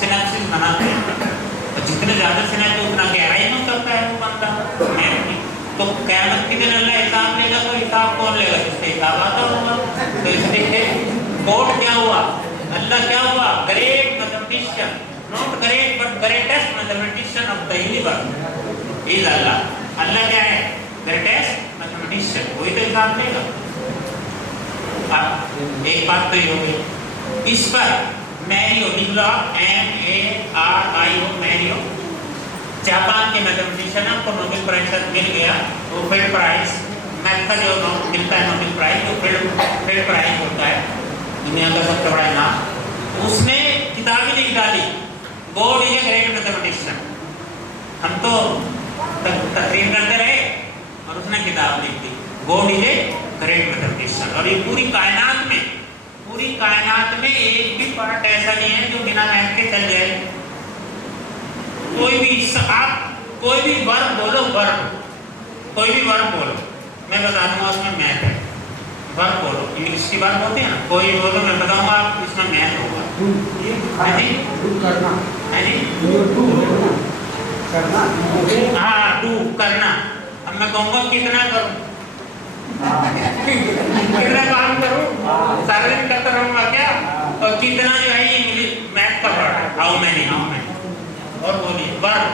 सिनेप्सिस बनाते हैं, और जितने ज्यादा सिनेप्सिस उतना गहराई में करता है वो बंदा। तो क़यामत के दिन अल्लाह हिसाब लेगा, तो हिसाब कौन लेगा? जिससे हिसाब आता होगा। तो इसलिए कोड क्या हुआ? अल्लाह क्या हुआ? Great mathematician, not great but greatest mathematician of the universe is Allah. Allah क्या है? ग्रेटेस्ट मैथमेटिशियन, वही तो हिसाब लेगा। अब एक बात तो ये हो गई। इस पर मैरियो डिवला, MARIO, मैरियो जापान के मैथमेटिशियन है, उनको नोबेल प्राइज मिल गया। वो फील्ड प्राइज मैथ का जो मिलता है नोबेल प्राइज, जो फील्ड प्राइज होता है दुनिया का सबसे बड़ा इनाम। उसने किताब ही लिख डाली, God is a great mathematician. हम तो तकरीर करते रहे और उसने किताब लिख दी, God is a great mathematician. और ये पूरी कायनात में एक भी पार्ट ऐसा नहीं है जो बिना मैथ के चल जाए। कोई भी आप कोई भी वर्ब बोलो, कोई भी वर्ब बोलो, मैं बता दूंगा उसमें मैथ है। वर्ब बोलो, इंग्लिश की वर्ब होती है ना, कोई बोलो मैं बताऊंगा आप इसमें मैथ होगा। हाँ, डू करना। अब मैं कहूँगा कितना करूँ, कितना काम करूँ, सारा दिन करता रहूँगा क्या? और कितना जो है ये मैथ का वर्ड है, हाउ मैनी। और बोलिए वर्ब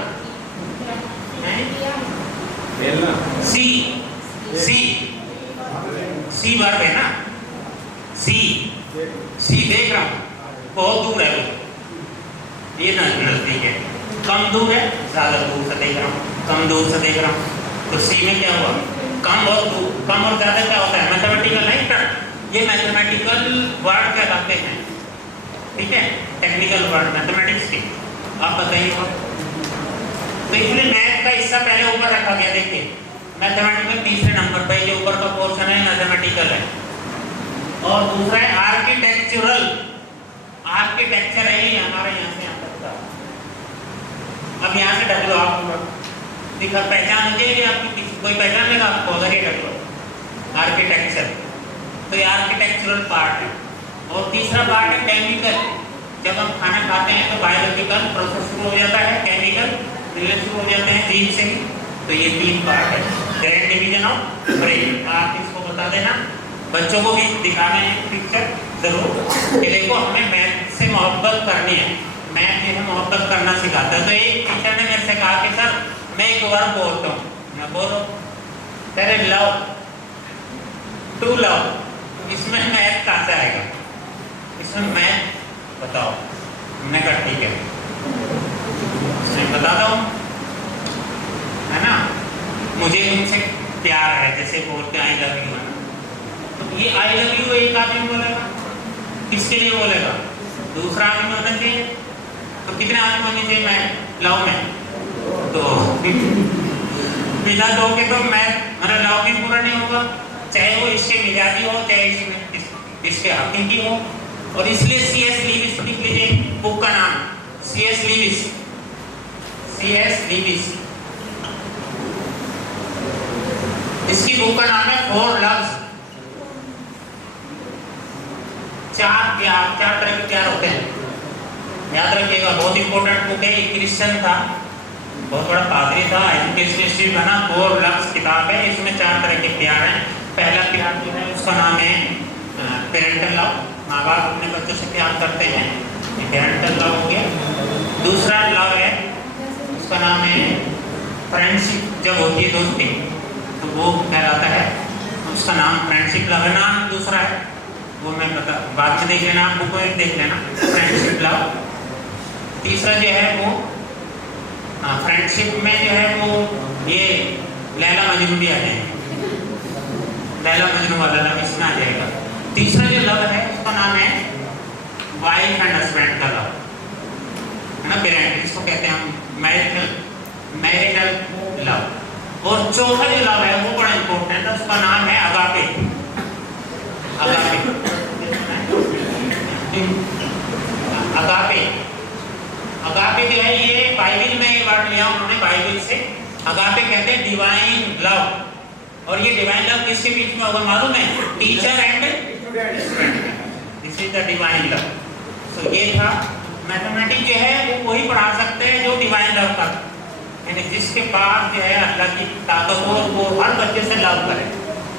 सी वर्ब है ना, सी देख रहा हूँ, बहुत दूर है वो, ये ना नजदीक है। कम दूर है, ज्यादा दूर से देख रहा हूँ, कम दूर से देख रहा हूँ। तो सी में क्या हुआ? कम और दूर। कम और ज्यादा क्या होता है? मैथमेटिकल नहीं टर्म, ये मैथमेटिकल वर्ड कहलाते हैं, ठीक है, टेक्निकल वर्ड मैथमेटिक्स के। आप बताइए। तो इसलिए मैथ का हिस्सा पहले ऊपर रखा गया। देखिए मैथमेटिकल तीसरे नंबर पे, जो ऊपर का पोर्शन है मैथमेटिकल है। और दूसरा है आर्किटेक्चरल। आर्किटेक्चर है ये हमारे यहाँ से यहाँ तक का। अब यहाँ से ढक लो आप, दिखा पहचान हो जाएगी आपकी, किसी कोई पहचान लेगा आपको अगर ये ढक लो आर्किटेक्चर। तो ये आर्किटेक्चरल पार्ट है। और तीसरा पार्ट है केमिकल। जब हम खाना खाते हैं तो बायोलॉजिकल प्रोसेस शुरू हो जाता है, केमिकल रिलेशन शुरू हो जाते हैं जीन से। तो ये 3 पार्ट है, ग्रैंड डिवीजन ऑफ ब्रेन। आप इसको बता देना, बच्चों को भी दिखाना है पिक्चर जरूर कि देखो हमें मैथ से मोहब्बत करनी है, मैथ जो है मोहब्बत करना सिखाता है। तो एक टीचर ने मेरे से कहा कि सर मैं एक वर्ड बोलता हूँ, मैं बोलो तेरे लव, टू लव, इसमें मैथ कहाँ से आएगा? इसमें मैथ बताओ। हमने कहा ठीक है, बताता हूँ, है ना। मुझे उनसे प्यार है, जैसे बोलते आई लव यू, है ना। तो ये आई लव यू एक आदमी बोलेगा, किसके लिए बोलेगा? दूसरा आदमी होना चाहिए। तो कितने आदमी होने चाहिए मैं लव में? तो बिना 2 के तो मैं मेरा लव भी पूरा नहीं होगा, चाहे वो इसके मिजाजी हो, चाहे इसके हकीकी हो। और इसलिए C.S. लीविस लिख लीजिए बुक का नाम, C.S. लीविस। इसकी बुक का नाम है 4 Loves। 4 प्यार, 4 तरह के प्यार होते हैं, याद रखिएगा। बहुत इंपॉर्टेंट बुक है, एक क्रिश्चियन था, बहुत बड़ा पादरी था, एजुकेशनिस्ट बना। 4 Loves किताब है, इसमें 4 तरह के प्यार हैं। पहला प्यार जो है उसका नाम है पेरेंटल लव, माँ बाप अपने बच्चों से प्यार करते हैं, ये पेरेंटल लव हो गया। दूसरा लव है, उसका नाम है फ्रेंडशिप, जब होती है दोस्ती तो वो कहलाता है, उसका नाम फ्रेंडशिप लव है। नाम दूसरा है वो मैं बाद में देख लेना, आप बुक में देख लेना, फ्रेंडशिप लव। तीसरा जो है वो फ्रेंडशिप में जो है वो ये लैला मजनू भी आ जाएंगे, लैला मजनू वाला लव इसमें आ जाएगा। तीसरा जो लव है उसका नाम है वाइफ एंड हस्बैंड का लव, है ना, पेरेंट जिसको कहते हैं हम मैरिटल लव। और चौथा जो लव है वो बड़ा इंपॉर्टेंट है, उसका नाम है अगापे। अगापे जो है ये बाइबल में ये वर्ड लिया उन्होंने बाइबल से। अगापे कहते हैं डिवाइन लव। और ये डिवाइन लव किसके बीच में होगा मालूम है? Teacher and student. This is the divine love. तो ये था मैथमेटिक्स जो है वो वही पढ़ा सकते हैं जो डिवाइन लव का, यानी जिसके पास जो है अल्लाह की ताकत हो, वो हर बच्चे से लव करे,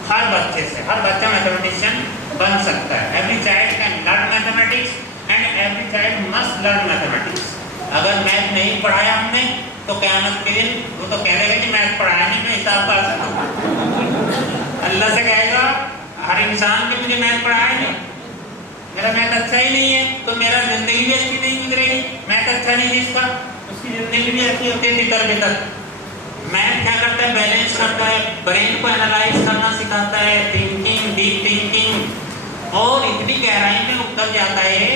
हर बच्चे से, हर बच्चा मैथमेटिशियन बन सकता है। Every child can learn mathematics and every child must learn mathematics. अगर मैथ नहीं पढ़ाया हमने तो क़यामत के दिन वो तो कह देगा कि मैथ पढ़ाया नहीं, मैं हिसाब पास करूँ। अल्लाह से कहेगा हर इंसान ने मुझे मैथ पढ़ाया नहीं, मेरा मैथ अच्छा ही नहीं है, तो मेरा जिंदगी भी अच्छी नहीं गुजरेगी। मैथ अच्छा नहीं जिसका, उसकी जिंदगी भी अच्छी होती है तितर बितर। मैथ क्या करता है? बैलेंस करता है, ब्रेन को एनालाइज करना सिखाता है, थिंकिंग, डीप थिंकिंग, और इतनी गहराई में उतर जाता है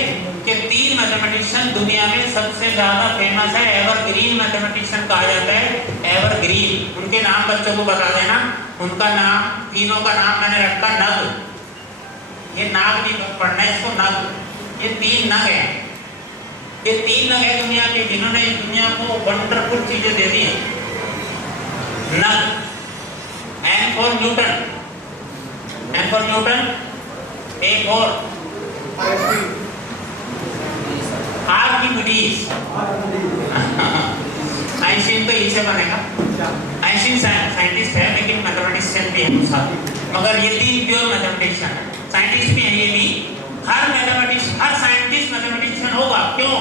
कि 3 मैथमेटिशियन दुनिया में सबसे ज्यादा फेमस है, एवरग्रीन मैथमेटिशियन कहा जाता है। एवरग्रीन, उनके नाम बच्चों को बता देना। उनका नाम, तीनों का नाम मैंने रखा नग। ये नाग नहीं पढ़ना है इसको, नग। ये 3 नग हैं, ये 3 नग है दुनिया के जिन्होंने इस दुनिया को वंडरफुल चीजें दे दी हैं। नग, N for Newton, N for Newton. एक और आर्किमिडीज। आइंस्टीन तो इसे बनेगा। आइंस्टीन साइंटिस्ट है लेकिन मैथमेटिशियन भी है साथ, मगर ये 3 प्योर मैथमेटिशियन है, साइंटिस्ट भी है ये भी। हर साइंटिस्ट मैथमेटिशियन होगा। क्यों?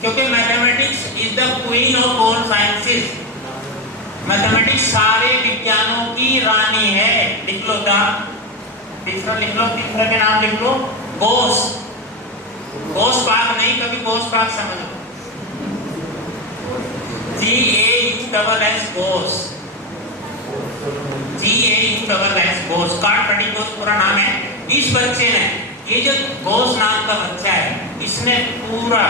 क्योंकि mathematics is the queen of all sciences. Mathematics सारे विज्ञानों की रानी है। लिख लो था, तीसरा लिख लो, तीसरा के नाम लिख लो गोस। गोस पार्क नहीं, कभी गोस पार्क समझ लो, GAUSS गोस, GAUSS गोस। कार्ल फ्रेडरिक गोस पूरा नाम है। इस बच्चे ने, ये जो गोस नाम का बच्चा है, इसने पूरा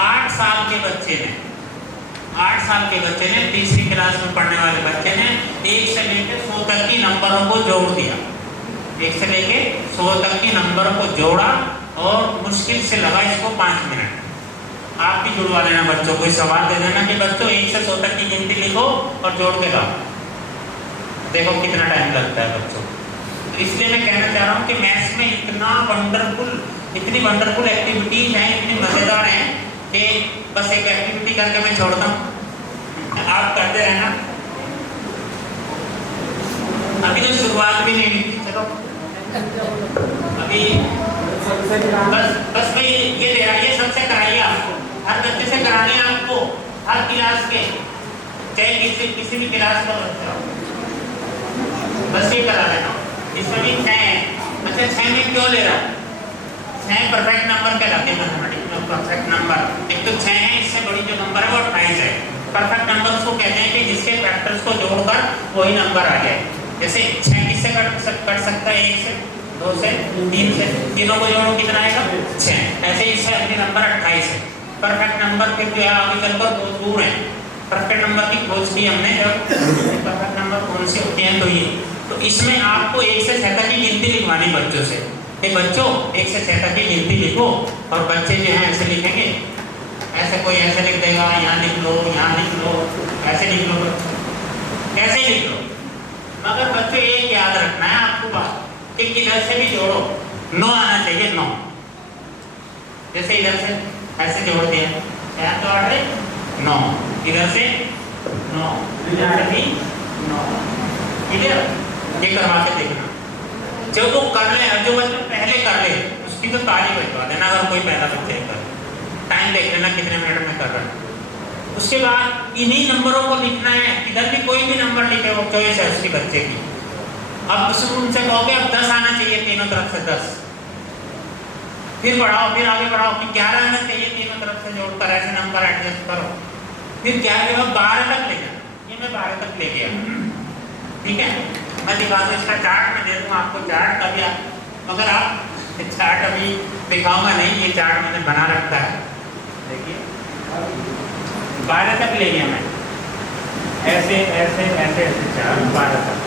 8 साल के बच्चे ने, 8 साल के बच्चे ने, तीसरी क्लास में पढ़ने वाले बच्चे ने 1 से लेकर 100 तक की नंबरों को जोड़ दिया। 1 से लेके 100 तक की नंबर को जोड़ा और मुश्किल से लगा इसको 5 मिनट। आप भी जुड़वा लेना बच्चों को, सवाल दे देना कि बच्चों 1 से 100 तक की गिनती लिखो और जोड़ के लाओ। देखो कितना टाइम लगता है बच्चों को। तो इसलिए मैं कहना चाह रहा हूँ कि मैथ्स में इतनी वंडरफुल एक्टिविटीज हैं, इतनी मज़ेदार हैं कि बस एक एक्टिविटी करके मैं छोड़ता हूँ, आप करते रहना। अभी तो शुरुआत भी नहीं हुई, चलो अभी बस मैं ये दे रहा, ये सबसे कराइए आपको, हर बच्चे से कराने आपको, हर क्लास के, चाहे किसी भी क्लास का बच्चा हो, बस ये करा लेना। इसमें भी 6 है। अच्छा 6 में क्यों ले रहा है? 6 परफेक्ट नंबर कहलाते हैं मैथमेटिक्स में। परफेक्ट नंबर एक तो 6 है, इससे बड़ी जो नंबर है वो 28 है। परफेक्ट नंबर उसको कहते हैं कि जिसके फैक्टर्स को जोड़कर वही नंबर आ जाए। जैसे 6 किससे कट सकता है? 1 से, 2 से, 3 से, तीनों को जोड़ो कितना आएगा? 6। ऐसे ही इससे अगली नंबर 28 है। परफेक्ट नंबर फिर जो है आगे चलकर बहुत दूर है। परफेक्ट नंबर की खोज की हमने, जब परफेक्ट नंबर कौन से होते हैं तो ये, तो इसमें आपको 1 से 6 तक की गिनती लिखवानी बच्चों से। कि बच्चों 1 से 6 तक की गिनती लिखो, और बच्चे जो हैं ऐसे लिखेंगे, ऐसे कोई ऐसे लिख देगा, यहाँ लिख लो, यहाँ लिख लो, ऐसे लिख लो, कैसे लिख लो, मगर बच्चों एक याद रखना है आपको बात कि इधर से भी जोड़ो, 9 आना चाहिए, 9। जैसे इधर से ऐसे जोड़ दिया, यहाँ तो 8 है, 9, इधर से 9, इधर से भी 9, क्लियर? ये करवा के देखना। जब वो कर ले, जो बच्चा पहले कर ले उसकी तो तारीफ बजवा देना, अगर कोई पहला बच्चे कर, टाइम देख लेना कितने मिनट में कर रहा है। उसके बाद इन्हीं नंबरों को लिखना है, इधर भी कोई भी नंबर लिखे, वो चॉइस है उसकी बच्चे की। अब उसको उनसे कहोगे अब 10 आना चाहिए तीनों तरफ से 10, फिर बढ़ाओ, फिर आगे बढ़ाओ, फिर 11 आना चाहिए तीनों तरफ से जोड़कर ऐसे नंबर एडजस्ट करो, फिर 11 के बाद 12 तक ले जाओ। ये मैं 12 तक ले गया, ठीक है। मैं दिखा दूँ इसका चार्ट, मैं दे दूँ आपको चार्ट का भी, मगर आप चार्ट अभी दिखाऊंगा नहीं, ये चार्ट मैंने बना रखा है। देखिए 12 तक ले गया मैं, ऐसे ऐसे ऐसे ऐसे चार 12 तक।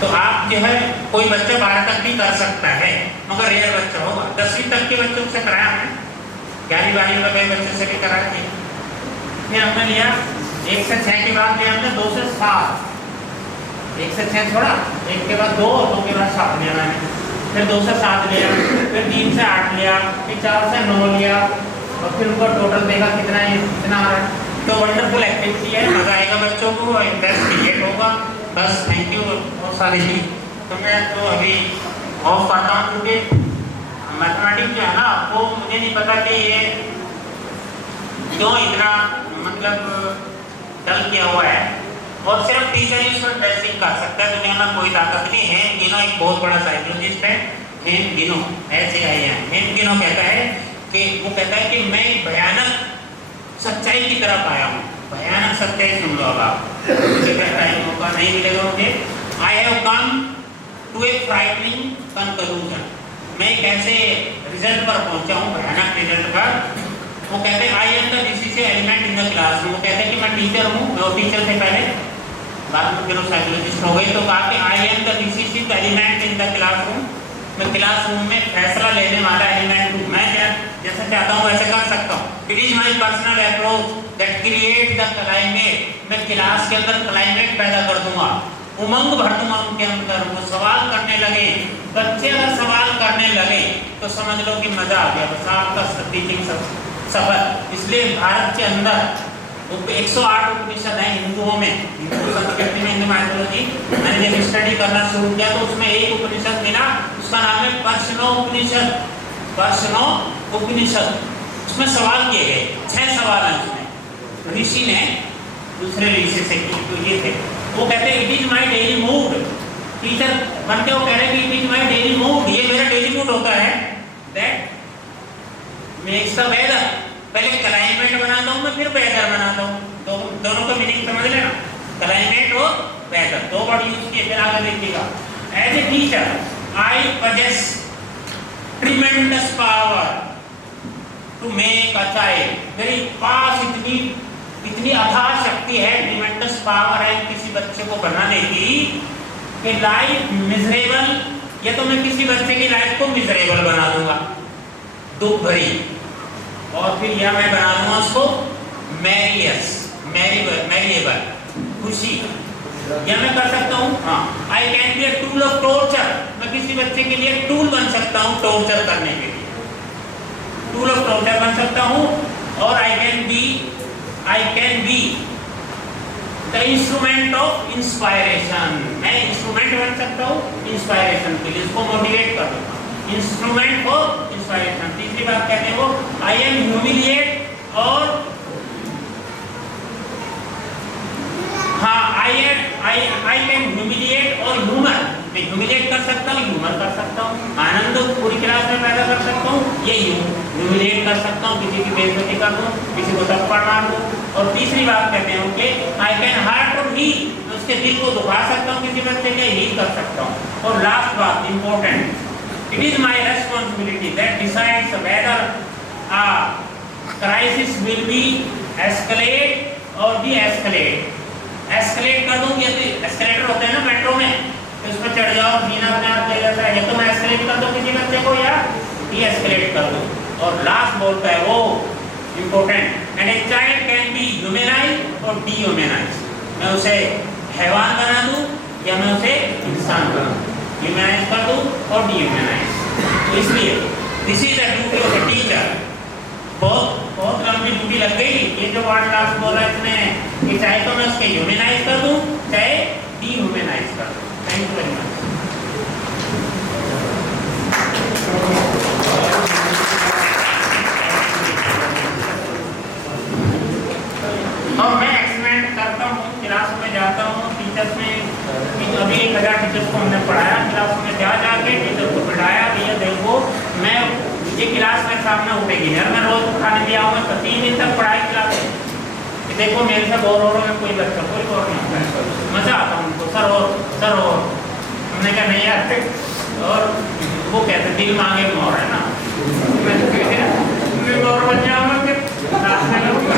तो आप जो है कोई बच्चा 12 तक भी कर सकता है, मगर रेयर बच्चा होगा। 10वीं तक के बच्चों से कराया हमने, 11वीं 12वीं का कई बच्चों से भी कराया थी। फिर हमने लिया 1 से 6 के बाद लिया हमने 2 से 7, 1 से 6 छोड़ा, 1 के बाद 2, 2 के बाद 7 लिया मैंने, फिर 2 से 7 लिया, फिर 3 से 8 लिया, फिर 4 से 9 लिया, और फिर ऊपर टोटल देखा कितना है, कितना आ रहा है। तो वंडरफुल एक्टिविटी है, मजा आएगा बच्चों को, इंटरेस्ट क्रिएट होगा। बस थैंक यू बहुत सारी जी। तो मैं तो अभी ऑफ करता हूँ, क्योंकि मैथमेटिक्स जो है ना, वो मुझे नहीं पता कि ये क्यों इतना मतलब डल किया हुआ है, और सिर्फ टीचर ही उसमें बेसिक कर सकता है, दुनिया में कोई ताकत नहीं है। गिनो एक बहुत बड़ा साइकोलॉजिस्ट है, हेम गिनो, ऐसे आई है। हेम गिनो कहता है कि वो कहता है कि मैं एक भयानक सच्चाई की तरफ आया हूँ। भयानक सच्चाई सुन लो अब आप, मुझे कहता है मौका नहीं मिलेगा मुझे। I have come to a frightening conclusion, मैं एक ऐसे रिजल्ट पर पहुंचा हूँ, भयानक रिजल्ट पर। वो कहते हैं I am the decisive element in the class. वो कहते हैं कि मैं टीचर हूँ, मैं टीचर थे पहले, बाद में फिर वो साइकोलॉजिस्ट हो गए। तो कहा कि I am the decisive element in the classroom, मैं क्लासरूम में फैसला लेने वाला एलिमेंट हूँ। मैं जैसा चाहता हूँ वैसे कर सकता हूँ। It is my personal approach that create the climate, मैं क्लास के अंदर क्लाइमेट पैदा कर दूंगा, उमंग भर दूंगा उनके अंदर। वो सवाल करने लगे, बच्चे अगर सवाल करने लगे तो समझ लो कि मजा आ गया, बस आपका टीचिंग सफल। इसलिए भारत के अंदर 108 उपनिषद है हिंदुओं में, हिंदू संस्कृति में, हिंदू माइथोलॉजी। मैंने जब स्टडी करना शुरू किया तो उसमें एक उपनिषद मिला, उसका नाम है पर्शनो उपनिषद। पर्शनो उपनिषद, उसमें सवाल किए गए, 6 सवाल हैं उसमें। ऋषि ने दूसरे ऋषि से किए, तो ये थे। वो कहते हैं it is my daily mood, teacher बन के वो कह रहे हैं कि it is my daily mood, ये मेरा डेली मूड होता है, दैट मेक्स द वेदर। पहले क्लाइमेट बनाता हूँ मैं, फिर वेदर बनाता हूँ। दोनों का मीनिंग समझ लेना, क्लाइमेट और वेदर, 2 वर्ड यूज किए। फिर आगे देखिएगा, as a teacher I possess tremendous power to make a child. मेरे पास इतनी अथाह शक्ति है, ट्रिमेंडस पावर है किसी बच्चे को बनाने की कि लाइफ मिजरेबल, या तो मैं किसी बच्चे की लाइफ को मिजरेबल बना दूंगा, दुख भरी, और फिर यह मैं बना दूंगा उसको मैरिएबल, खुशी। या मैं कर सकता हूँ, हाँ, I can be a tool of torture, मैं किसी बच्चे के लिए टूल बन सकता हूँ टॉर्चर करने के लिए, टूल ऑफ टॉर्चर बन सकता हूँ। और I can be the instrument of inspiration, मैं इंस्ट्रूमेंट बन सकता हूँ इंस्पायरेशन के लिए, उसको मोटिवेट कर दूंगा, इंस्ट्रूमेंट ऑफ इंस्पायरेशन। तीसरी बात कहते हैं वो आई एम ह्यूमिलिएट, और हाँ आई कैन ह्यूमिलिएट और ह्यूमर, मैं ह्यूमिलिएट कर सकता हूँ, ह्यूमर कर सकता हूँ, आनंद पूरी क्लास में पैदा कर सकता हूँ, ये ह्यूमिलिएट कर सकता हूँ, किसी की बेइज्जती कर दूँ, किसी को थप्पड़ मार दूँ। और तीसरी बात कहते हैं कि आई कैन हर्ट और हील, उसके दिल को दुखा सकता हूँ, किसी बच्चे के हील कर सकता हूँ। और लास्ट बात important, it is my responsibility that decides whether a crisis will be escalate or de-escalate। escalate कर दूं, या तो escalator होते हैं ना मेट्रो में, तो उसमें चढ़ जाओ, जीना अपने आप ले जाता है, या तो मैं escalate कर दूं किसी बच्चे को, या de-escalate कर दूं। और लास्ट बोलता है वो important, and a child can be humanized or dehumanized, मैं उसे हैवान बना दूं या मैं उसे इंसान बना दूं, ह्यूमनाइज कर दूं और डीह्यूमनाइज। तो इसलिए this is the duty of a teacher. बहुत लंबी ड्यूटी लग गई। ये जो वर्ड लास्ट बोला इसमें कि चाहे तो मैं उसके ह्यूमनाइज कर दूं, चाहे डीह्यूमनाइज कर दूं। Thank you very much. और मैं एक्सपेरिमेंट करता हूँ, क्लास में जाता हूँ, टीचर्स में अभी 1000 टीचर्स को हमने पढ़ाया, क्लास में जा जाके टीचर को बिठाया, भैया देखो मैं ये क्लास सामने उठेगी नहीं। और मैं रोज खाने दिया हूँ तो 3 दिन तक पढ़ाई खिलाते हैं कि देखो मेरे से बोर हो रहा है कोई बच्चा, कोई बोर नहीं होता है, मजा आता है उनको, सर और हमने कहा नहीं यार। और वो कहते दिल मांगे मोर है ना, मैं मोर बन जाऊंगा फिर नाचने लगूंगा।